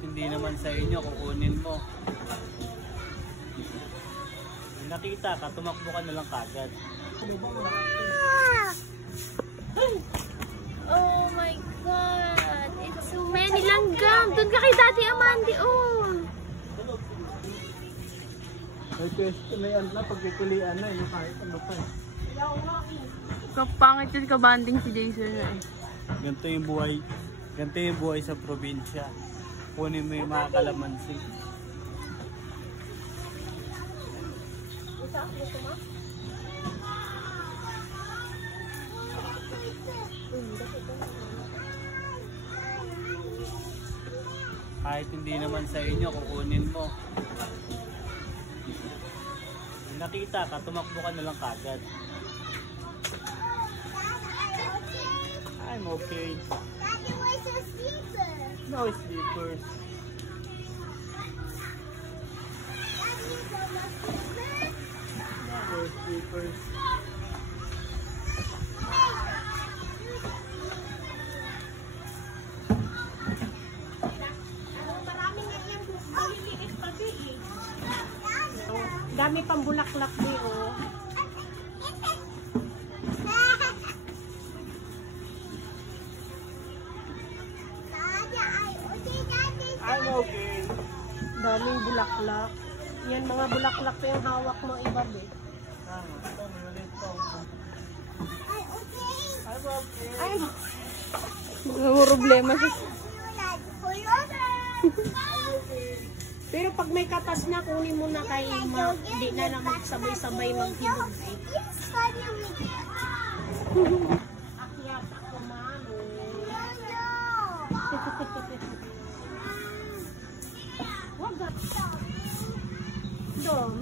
hindi naman sa inyo, kukunin mo. Nakita ka, tumakbo ka na lang kagad. Oh my God! It's so many langgam! Doon ka kay Daddy Amandi, oh! May question na yan na, pagpipilian na, yung kahit ano pa eh. Kapangit yun kabanding si Jason eh. Ganito yung buhay sa probinsya. Kunin mo yung mga kalamansi. Kahit hindi naman sa inyo, kukunin mo. Nakita ka, tumakbo ka na lang kagad. I'm okay. Daddy, where's your slippers? No slippers. No slippers. Dami pang bulaklak di oh. I'm okay. Daming bulaklak. Yan mga bulaklak ko yung hawak mo iba be. Tama, ito may ulit to. I'm okay. Ay, may problema siya. Pero pag may katas na, kunin mo na kay Ma. Hindi na na magsabay-sabay maghilog. Akyat ako, mano. Wag. Dom.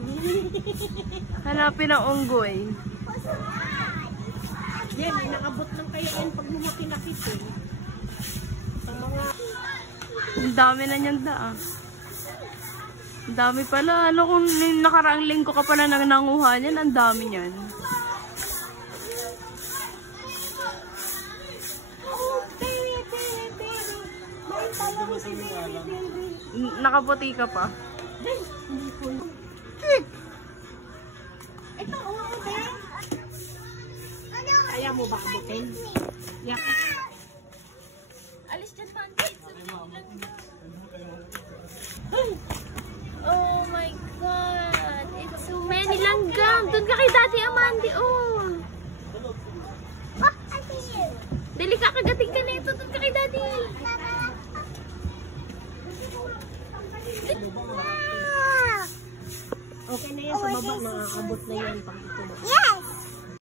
Hanapin ang unggoy. Yan, nakabot lang kayo yan pag lumaki-nakit eh. Sa mga... Ang dami na niyan da. Ang dami pala. Ano kung nakaraang linggo ka pala nang nanguha niyan, ang dami niyan. Nakaputi ka pa. Ito, okay. Kaya mo ba abutin? Yak. Alis dyan, pancake. Oh my God. It's so many langgam. Doon ka kay Daddy Amandi, oh. Dali ka, kagating ka nito. Doon ka kay Daddy. Okay na yan sa baba, nakakabot na yan pang ito. Yes!